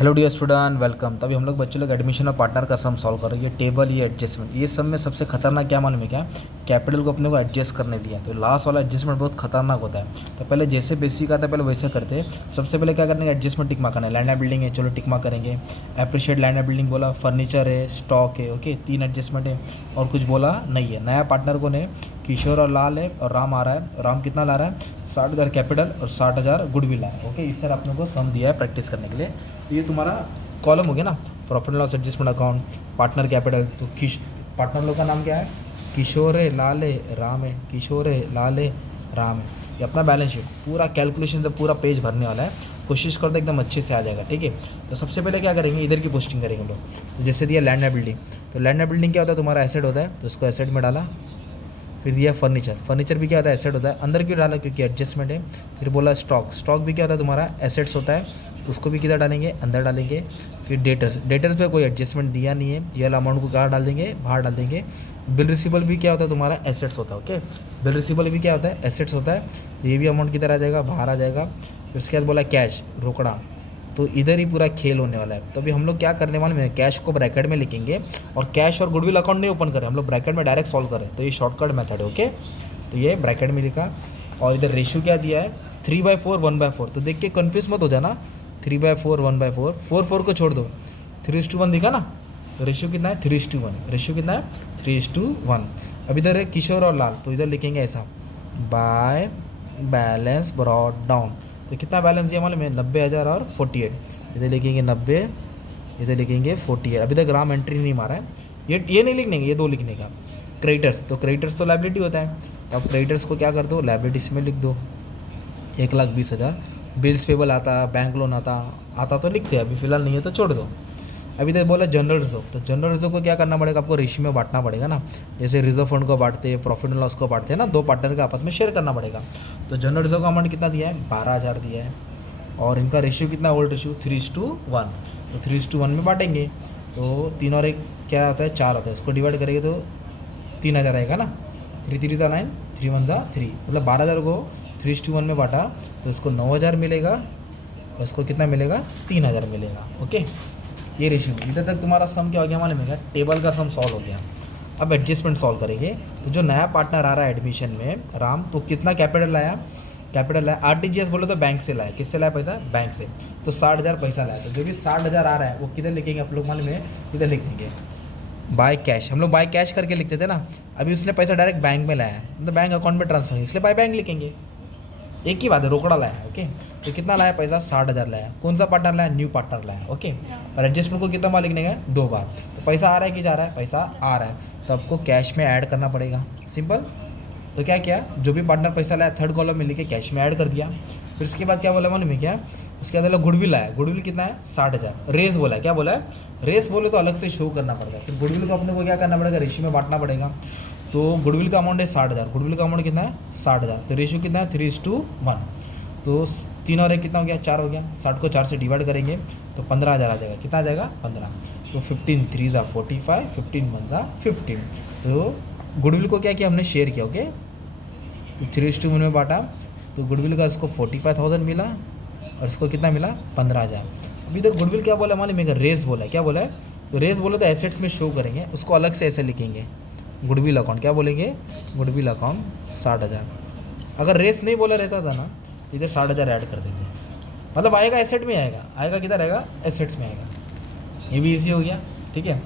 Hello dear student, welcome. तभी हम लोग बच्चों लोग एडमिशन और पार्टनर का सम सॉल्व कर रहे हैं। ये टेबल, ये एडजस्टमेंट, ये सब में सबसे खतरनाक क्या मालूम है क्या? कैपिटल को अपने को एडजस्ट करने दिया, तो लास्ट वाला एडजस्टमेंट बहुत खतरनाक होता है। तो पहले जैसे बेसिक आता है पहले वैसे करते हैं। सबसे पहले क्या करने का, एडजस्टमेंट टिक मार्क करना है। लैंड एंड बिल्डिंग है, चलो टिक मार्क करेंगे। अप्रिशिएट लैंड एंड बिल्डिंग बोला, फर्नीचर है, स्टॉक है, ओके, 3 एडजस्टमेंट है और कुछ बोला नहीं है। नया पार्टनर को ने किशोर और लाल है और राम आ रहा है। राम कितना ला रहा है? 60,000 कैपिटल और 60,000 गुडविल है, ओके। इस सर अपने को सम दिया है प्रैक्टिस करने के लिए। तो ये तुम्हारा कॉलम हो गया ना, profit and loss adjustment account, partner capital. तो पार्टनर लोग का नाम क्या है? किशोर है, लाल है, राम है। किशोर है, लाल है, राम है। ये अपना बैलेंस शीट पूरा कैलकुलेशन से पूरा पेज भरने वाला है। कोशिश करते एकदम अच्छे से आ जाएगा, ठीक है। तो सबसे पहले क्या करेंगे, इधर की पोस्टिंग करेंगे हम लोग। तो जैसे दिया लैंड एंड बिल्डिंग, तो लैंड एंड बिल्डिंग क्या होता है? तुम्हारा एसेट होता है, तो उसको एसेट में डाला। फिर दिया फर्नीचर, फर्नीचर भी क्या होता है? एसेट होता है। अंदर क्यों डाला? क्योंकि एडजस्टमेंट है। फिर बोला स्टॉक, स्टॉक भी क्या होता है? तुम्हारा एसेट्स होता है, उसको भी किधर डालेंगे? अंदर डालेंगे। फिर डेटर्स, डेटर्स पे कोई एडजस्टमेंट दिया नहीं है, ये अमाउंट को कहाँ डाल देंगे? बाहर डाल देंगे। बिल रिसीबल भी क्या होता है? तुम्हारा एसेट्स होता है, ओके। बिल रिसीबल भी क्या होता है? एसेट्स होता है। तो ये भी अमाउंट किधर आ जाएगा? बाहर आ जाएगा। फिर उसके बाद बोला कैश, रोकड़ा, तो इधर ही पूरा खेल होने वाला है। तो अभी हम लोग क्या करने वाले हैं, कैश को ब्रैकेट में लिखेंगे और कैश और गुडविल अकाउंट नहीं ओपन करें, हम लोग ब्रैकेट में डायरेक्ट सॉल्व करें। तो ये शॉर्टकट मेथड है, ओके। तो ये ब्रैकेट में लिखा और इधर रेशियो क्या दिया है? 3/4 1/4। तो देख के कन्फ्यूज मत हो जाना, 3/4 1/4, 4 को छोड़ दो, 3:1 दिखा ना। तो रेशियो कितना है? 3:1। रेशियो कितना है? 3:1। अब इधर है किशोर और लाल, तो इधर लिखेंगे ऐसा, बाय बैलेंस ब्रॉट डाउन। तो कितना बैलेंस दिया मालूम है? 90,000 और 48। इधर लिखेंगे 90, इधर लिखेंगे 48। अभी तक राम एंट्री नहीं मारा है, ये नहीं लिखने का, ये 2 लिखने का। क्रेडिटर्स, तो क्रेडिटर्स तो लाइबिलिटी होता है, तो अब क्रेडिटर्स को क्या कर दो? लाइबिलिटीज में लिख दो, 1,20,000। बिल्स पेबल आता, बैंक लोन आता तो लिखते हैं, अभी फिलहाल नहीं है तो छोड़ दो। अभी तक बोला जनरल रिजर्व, तो जनरल रिजर्व को क्या करना पड़ेगा? आपको रेशियो में बांटना पड़ेगा ना। जैसे रिजर्व फंड को बांटते हैं, प्रॉफिट एंड लॉस को बांटते हैं ना, 2 पार्टनर का आपस में शेयर करना पड़ेगा। तो जनरल रिजर्व का अमाउंट कितना दिया है? 12,000 दिया है। और इनका रेशियो कितना? Old ratio 3:1। तो 3:1 में बांटेंगे, तो 3 और 1 क्या आता है? 4 आता है। इसको डिवाइड करेंगे तो 3,000 आएगा ना। 3 3 9, 3 1 3, मतलब 12,000 को 3:1 में बांटा तो इसको 9,000 मिलेगा और इसको कितना मिलेगा? 3,000 मिलेगा, ओके। ये रेशियो। इधर तक तुम्हारा सम क्या हो गया मालूम है क्या? टेबल का सम सॉल्व हो गया। अब एडजस्टमेंट सॉल्व करेंगे। तो जो नया पार्टनर आ रहा है एडमिशन में, राम, तो कितना कैपिटल लाया? कैपिटल लाया, आरटीजीएस बोलो तो बैंक से लाया। किससे लाया पैसा? बैंक से। तो 60,000 पैसा लाया। तो जो भी 60,000 आ रहा है वो किधर लिखेंगे आप लोग मालूम है? इधर लिख देंगे बाय कैश। हम लोग बाय कैश करके लिखते थे ना, अभी उसने पैसा डायरेक्ट बैंक में लाया है, मतलब बैंक अकाउंट में ट्रांसफर है, इसलिए बाय बैंक लिखेंगे। एक ही बात है, रोकड़ा लाया है, ओके। तो कितना लाया पैसा? 60,000 लाया। कौन सा पार्टनर लाया? न्यू पार्टनर लाया, ओके। और एडजस्टमेंट को कितना बार लिखने का? 2 बार। तो पैसा आ रहा है कि जा रहा है? पैसा आ रहा है, तो आपको कैश में ऐड करना पड़ेगा, सिंपल। तो क्या किया, जो भी पार्टनर पैसा लाया थर्ड कॉलम में लिखे कैश में ऐड कर दिया। फिर उसके बाद क्या बोला मालूम है क्या? उसके बाद गुडविल आया। गुडविल कितना है? 60,000। रेस बोला है, क्या बोला है? रेस बोले तो अलग से शो करना पड़ेगा। फिर गुडविल को अपने को क्या करना पड़ेगा? रेशियो में बांटना पड़ेगा। तो गुडविल का अमाउंट है 60,000। गुडविल का अमाउंट कितना है? 60,000। तो रेशियो कितना है? 3:1। तो 3 और 1 कितना हो गया? 4 हो गया। 60 को 4 से डिवाइड करेंगे तो 15,000 आ जाएगा। कितना आ जाएगा? 15। तो 15 3 45, 15 1 15। तो गुडविल को क्या किया हमने? शेयर किया, ओके। तो 3:1 में बांटा, तो गुडविल का इसको 45,000 मिला और इसको कितना मिला? 15,000। अभी इधर गुडविल क्या बोला मालूम है? रेस बोला है, क्या बोला है? तो रेस बोले तो एसेट्स में शो करेंगे, उसको अलग से ऐसे लिखेंगे, गुडविल अकाउंट। क्या बोलेंगे? Goodwill account 60,000। अगर रेस नहीं बोला रहता था ना तो इधर 60,000 ऐड कर देते, मतलब आएगा एसेट में आएगा। आएगा किधर आएगा? एसेट्स में आएगा। ये भी इजी हो गया, ठीक है।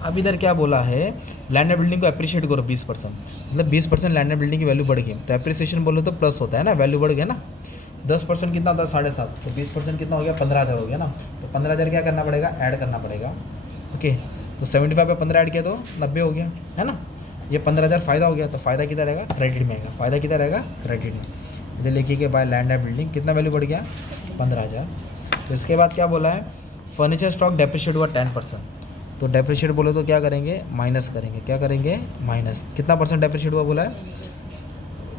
अब इधर क्या बोला है? लैंड एंड बिल्डिंग को अप्रिशिएट करो 20%, मतलब 20% लैंड एंड बिल्डिंग की वैल्यू बढ़ गई। तो अप्रिसिएशन बोलो तो प्लस होता है ना, वैल्यू बढ़ गया ना। 10% कितना होता है? 7.5। तो 20% कितना हो गया? 15,000 हो गया ना। तो 15,000 क्या करना पड़ेगा? ऐड करना पड़ेगा, ओके। तो 75 पे 15 ऐड किया तो 90 हो गया, है ना। ये 15,000 फ़ायदा हो गया, तो फ़ायदा किधर रहेगा? क्रेडिट में आएगा। फ़ायदा किधर रहेगा? क्रेडिट में। इधर लिखिए कि बाय लैंड एंड बिल्डिंग कितना वैल्यू बढ़ गया? 15,000। तो इसके बाद क्या बोला है? फर्नीचर स्टॉक डेप्रिशिएट हुआ 10%। तो डेप्रिशिएट बोले तो क्या करेंगे? माइनस करेंगे। क्या करेंगे? माइनस। कितना परसेंट डेप्रिशिएट हुआ बोला है?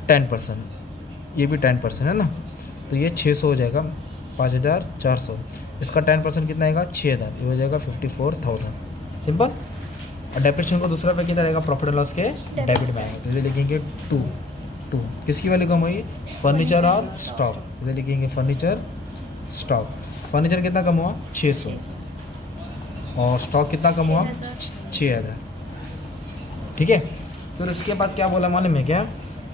10%। ये भी 10% है ना। तो ये 600 हो जाएगा, 5,400। इसका 10% कितना आएगा? 6,000। ये हो जाएगा 54,000, सिंपल। और डेप्रिशिएशन को दूसरा पे कितना रहेगा? प्रॉफिट एंड लॉस के डेबिट में आएगा। तो इधर लिखेंगे 2। किसकी वैल्यू कम हुई? फर्नीचर और स्टॉक। इधर लिखेंगे फर्नीचर, स्टॉक। फर्नीचर कितना कम हुआ 600, और स्टॉक कितना कम हुआ 6000। ठीक है, फिर उसके बाद क्या बोला मालूम है क्या,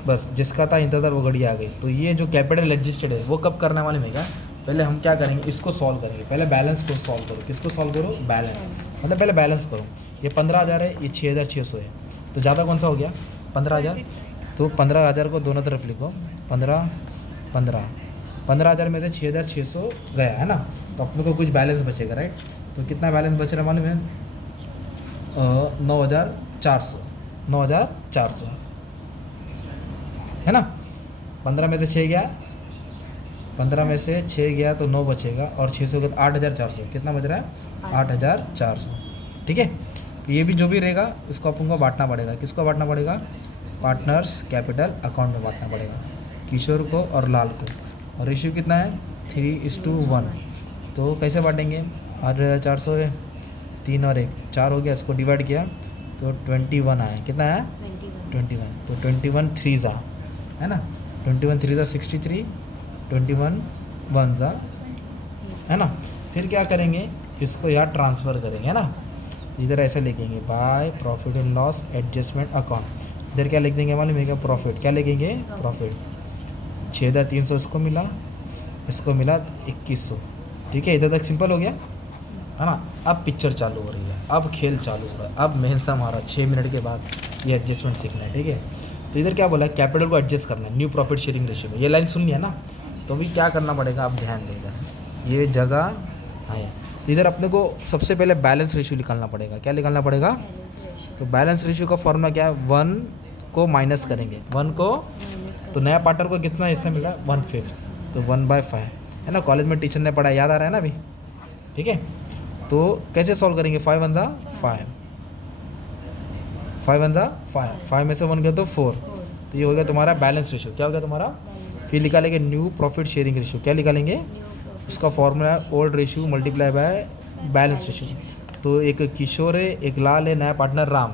बस जिसका था इंतज़ार वो घड़ी आ गई। तो ये जो कैपिटल एडजस्टेड है वो कब करना है मालूम है क्या, पहले हम क्या करेंगे, इसको सॉल्व करेंगे। पहले बैलेंस को सॉल्व करो। किसको सॉल्व करो, बैलेंस, मतलब पहले बैलेंस करो। ये 15000 है, ये 6600 है, तो ज़्यादा कौन सा हो गया 15000। तो 15000 को दोनों तरफ लिखो, 15000 में से 6600 गया है ना, तो अपने को कुछ बैलेंस बचेगा राइट। तो कितना बैलेंस बच रहा है मालूम है, 9400 है ना। 15 में से 6 गया, 15 में से 6 गया तो 9 बचेगा, और 600 के 8400, कितना बच रहा है 8400। ठीक है, ये भी जो भी रहेगा इसको अपन को बांटना पड़ेगा। किसको बांटना पड़ेगा, पार्टनर्स कैपिटल अकाउंट में बांटना पड़ेगा, किशोर को और लाल को। और रेशियो कितना है 3:1। तो कैसे बांटेंगे, 8400 है, 3 और 1 4 हो गया, इसको डिवाइड किया तो 21 आया। कितना आया 21। तो 21 3 है ना, 21 3 63, 21 1 है ना। फिर क्या करेंगे, इसको यहाँ ट्रांसफ़र करेंगे है ना, इधर ऐसे लिखेंगे by profit and loss adjustment account. इधर क्या लिख देंगे मालूम है क्या, प्रॉफिट। क्या लिखेंगे, प्रॉफिट। 6300 इसको मिला, इसको मिला 2100। ठीक है, इधर तक सिंपल हो गया है ना। अब पिक्चर चालू हो रही है, अब खेल चालू हो रहा है, अब मेहनत हमारा 6 मिनट के बाद ये एडजस्टमेंट सीखना है। ठीक है, तो इधर क्या बोला है, कैपिटल को एडजस्ट करना है न्यू प्रॉफिट शेयरिंग रेशियो में। ये लाइन सुन लिया ना, तो अभी क्या करना पड़ेगा, आप ध्यान दें इधर ये जगह है। तो इधर अपने को सबसे पहले बैलेंस रेशियो निकालना पड़ेगा। क्या निकालना पड़ेगा, तो बैलेंस रेशियो का फॉर्मूला क्या है, 1 को माइनस करेंगे, 1 को, तो नया पार्टनर को कितना हिस्सा मिला 1/5, तो 1/5 है ना। कॉलेज में टीचर ने पढ़ा, याद आ रहा है ना अभी। ठीक है, तो कैसे सॉल्व करेंगे, 5 1 5, 5 1 5, 5 में से 1 गया तो 4, तो ये हो गया तुम्हारा बैलेंस रेशियो। क्या हो गया तुम्हारा, फिर निकालेंगे न्यू प्रॉफिट शेयरिंग रेशियो। क्या निकालेंगे, उसका फॉर्मूला है old ratio multiply by balance ratio. तो एक किशोर है, एक लाल है, नया पार्टनर राम।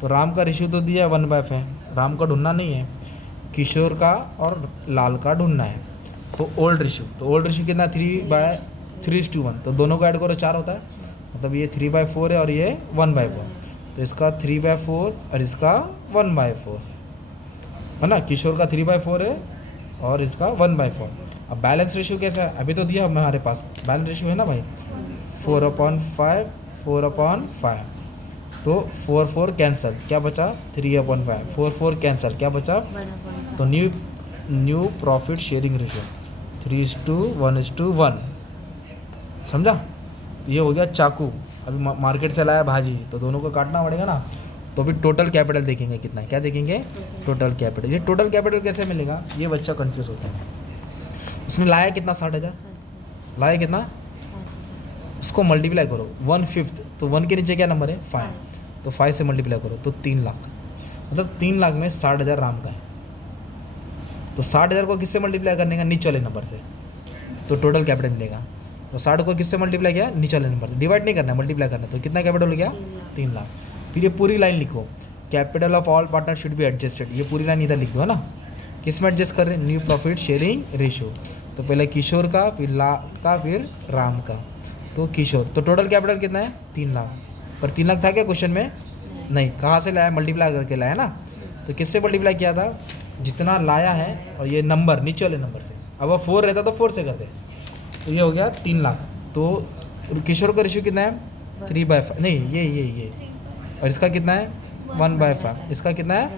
तो राम का रेशियो तो दिया है 1/5, राम का ढूंढना नहीं है, किशोर का और लाल का ढूंढना है। तो ओल्ड रेशियो, तो ओल्ड रेशियो कितना 3:1, तो दोनों को ऐड करो 4 होता है, मतलब ये 3/4 है और ये 1/4, तो इसका 3/4 और इसका 1/4 है ना। किशोर का 3/4 है और इसका 1/4। अब बैलेंस रेशियो कैसा है, अभी तो दिया हमारे पास बैलेंस रेशियो है ना भाई, 4/5, 4/5, तो 4 कैंसिल, क्या बचा 3/5, 4 कैंसिल, क्या बचा, तो न्यू प्रॉफिट शेयरिंग रेशियो 3:1:1, समझा। ये हो गया चाकू, अभी मार्केट से लाया भाजी, तो दोनों को काटना पड़ेगा ना। तो अभी टोटल कैपिटल देखेंगे कितना है, क्या देखेंगे, टोटल कैपिटल। ये टोटल कैपिटल कैसे मिलेगा, ये बच्चा कंफ्यूज होता है। उसने लाया कितना 60,000, लाया कितना, उसको मल्टीप्लाई करो 1/5, तो 1 के नीचे क्या नंबर है 5, तो 5 से मल्टीप्लाई करो तो 3 लाख, मतलब 3 लाख में 60,000 राम का है। तो 60,000 को किससे मल्टीप्लाई करने का, नीचे वाले नंबर से, तो टोटल कैपिटल मिलेगा। तो 60 को किससे मल्टीप्लाई किया, नीचे वाले नंबर से, डिवाइड नहीं करना है, मल्टीप्लाई करना है। तो कितना कैपिटल हो गया 3 लाख। फिर ये पूरी लाइन लिखो, capital of all partner should be adjusted. ये पूरी लाइन इधर लिख दो है ना, किस में एडजस्ट कर रहे हैं, न्यू प्रॉफिट शेयरिंग रेशियो। तो पहले किशोर का, फिर लाल का, फिर राम का, तो किशोर। तो टोटल कैपिटल कितना है 3 लाख, पर 3 लाख था क्या क्वेश्चन में, नहीं, कहाँ से लाया, मल्टीप्लाई करके लाया ना। तो किससे मल्टीप्लाई किया था, जितना लाया है, और ये नंबर नीचे वाले नंबर से। अब 4 रहता तो 4 से करते, तो ये हो गया 3 लाख। तो किशोर का रेशियो कितना है 3/5, नहीं ये, और इसका कितना है 1/5, इसका कितना है,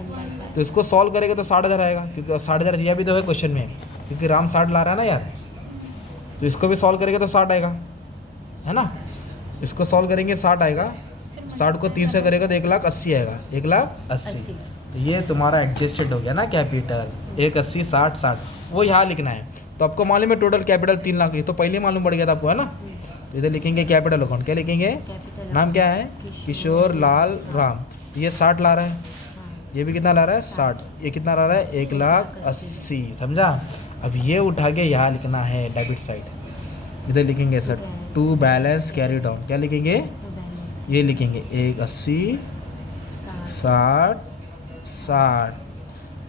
तो इसको सॉल्व करेगा तो 60,000 आएगा, क्योंकि 60,000 दिया भी तो है क्वेश्चन में, क्योंकि राम 60 ला रहा है ना यार। तो इसको भी सॉल्व करेगा तो 60 आएगा है ना, इसको सॉल्व करेंगे 60 आएगा, 60 को 3 से करेगा तो 1,80,000 आएगा, 1,80,000। तो ये तुम्हारा एडजस्टेड हो गया ना कैपिटल, 1,80,000 60 वो यहाँ लिखना है। तो आपको मालूम है टोटल कैपिटल 3 लाख, ये तो पहले मालूम पड़ गया था आपको है ना। तो इधर लिखेंगे कैपिटल अकाउंट, क्या लिखेंगे, नाम क्या है, किशोर लाल राम। ये 60 ला रहा है, ये भी कितना ला रहा है 60, ये कितना ला रहा है 1,80,000, समझा। अब ये उठा के यहाँ लिखना है डेबिट साइड, इधर लिखेंगे sir to balance carry down, क्या लिखेंगे, ये लिखेंगे 1,80,000 60।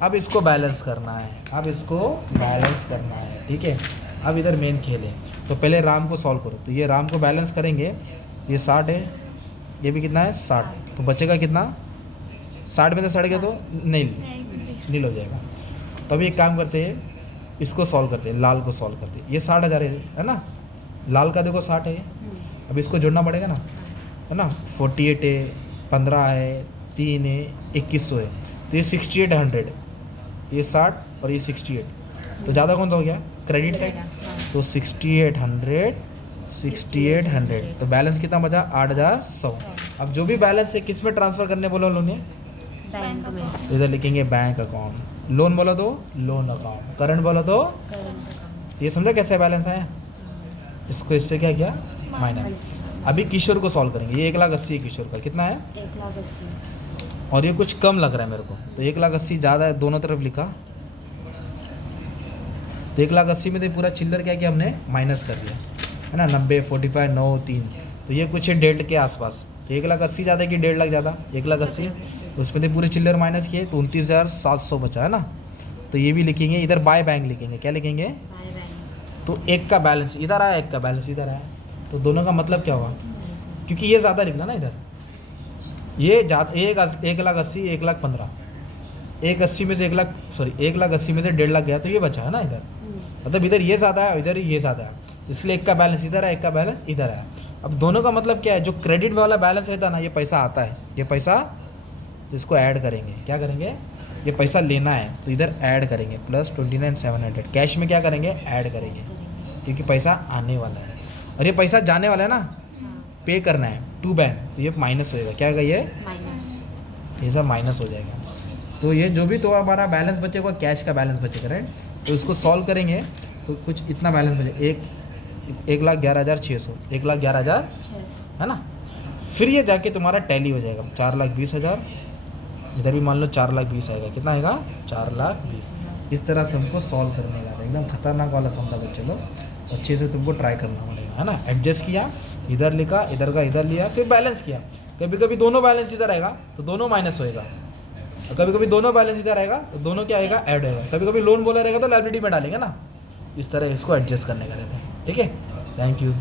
अब इसको बैलेंस करना है, अब इसको बैलेंस करना है, ठीक है। अब इधर मेन खेल है, तो तो पहले राम को सॉल्व करो। तो ये राम को बैलेंस करेंगे तो ये 60 है, ये भी कितना है 60, तो बचेगा कितना 60 में से 60 गया तो नील हो जाएगा। तो अभी एक काम करते हैं, इसको सॉल्व करते हैं, लाल को सॉल्व करते हैं। ये 60,000 है ना, लाल का देखो 60 है, अब इसको जोड़ना पड़ेगा ना, है ना। 48 है, 15 है, 3 है, 2100 है, तो ये 6800, ये 60 और ये 68, तो ज़्यादा कौन सा हो गया क्रेडिट साइड, तो 6800, तो बैलेंस कितना बचा 8100। अब जो भी बैलेंस है किस में ट्रांसफ़र करने बोला उन्होंने, बैंक में। तो इधर लिखेंगे बैंक अकाउंट, लोन बोला तो लोन अकाउंट, करंट बोला तो करंट अकाउंट। ये समझा कैसे बैलेंस आया। इसको इससे क्या किया माइनस। अभी किशोर को सॉल्व करेंगे, ये 1,80,000 है किशोर का, कितना है 1,80,000। और ये कुछ कम लग रहा है मेरे को, तो 1,80,000 ज़्यादा है, दोनों तरफ लिखा, तो 1,80,000 में तो पूरा चिल्लर क्या किया हमने माइनस कर दिया, है ना। 90, 45, 9, 3, तो ये कुछ है 1.5 के आसपास, तो 1,80,000 ज़्यादा कि 1.5 लाख ज़्यादा, 1,80,000, उसमें तो पूरे चिल्लर माइनस किए तो 29,700 बचा, है ना। तो ये भी लिखेंगे, इधर बाय बैंक लिखेंगे, क्या लिखेंगे, बाय बैंक। तो एक का बैलेंस इधर आया, एक का बैलेंस इधर आया, तो दोनों का मतलब क्या हुआ, क्योंकि ये ज़्यादा लिखना ना इधर, ये ज़्यादा 1,80,000, 1,15,000, 1,80,000 में से 1,80,000 में से 1.5 लाख गया, तो ये बचा है ना इधर, मतलब इधर ये ज़्यादा है, इधर ये ज़्यादा है, इसलिए एक का बैलेंस इधर है, एक का बैलेंस इधर है। अब दोनों का मतलब क्या है, जो क्रेडिट वाला बैलेंस रहता है ना, ये पैसा आता है, ये पैसा, तो इसको ऐड करेंगे, क्या करेंगे, ये पैसा लेना है तो इधर ऐड करेंगे प्लस 29,700, कैश में क्या करेंगे ऐड करेंगे, क्योंकि पैसा आने वाला है और ये पैसा जाने वाला है ना, पे करना है टू बैंक, तो ये माइनस हो जाएगा, क्या होगा ये माइनस, ये सब माइनस हो जाएगा। तो ये जो भी तो हमारा बैलेंस बचेगा, कैश का बैलेंस बचेगा, राइट। तो इसको सॉल्व करेंगे तो कुछ इतना बैलेंस बचेगा, 1,11,600, 1,11,600, है ना। फिर ये जाके तुम्हारा टैली हो जाएगा 4,20,000, इधर भी मान लो 4,20,000 आएगा, कितना आएगा 4,20,000। इस तरह से हमको सॉल्व करने का था, एकदम खतरनाक वाला सम था बच्चे लोग, अच्छे से तुमको ट्राई करना पड़ेगा, है ना। एडजस्ट किया, इधर लिखा, इधर का इधर लिया, फिर बैलेंस किया। कभी कभी दोनों बैलेंस इधर आएगा तो दोनों माइनस होएगा, और कभी कभी दोनों बैलेंस इधर आएगा तो दोनों क्या आएगा ऐड होएगा, कभी कभी लोन बोला रहेगा तो लायबिलिटी में डालेंगे ना, इस तरह इसको एडजस्ट करने का रहता है, ठीक है। Thank you.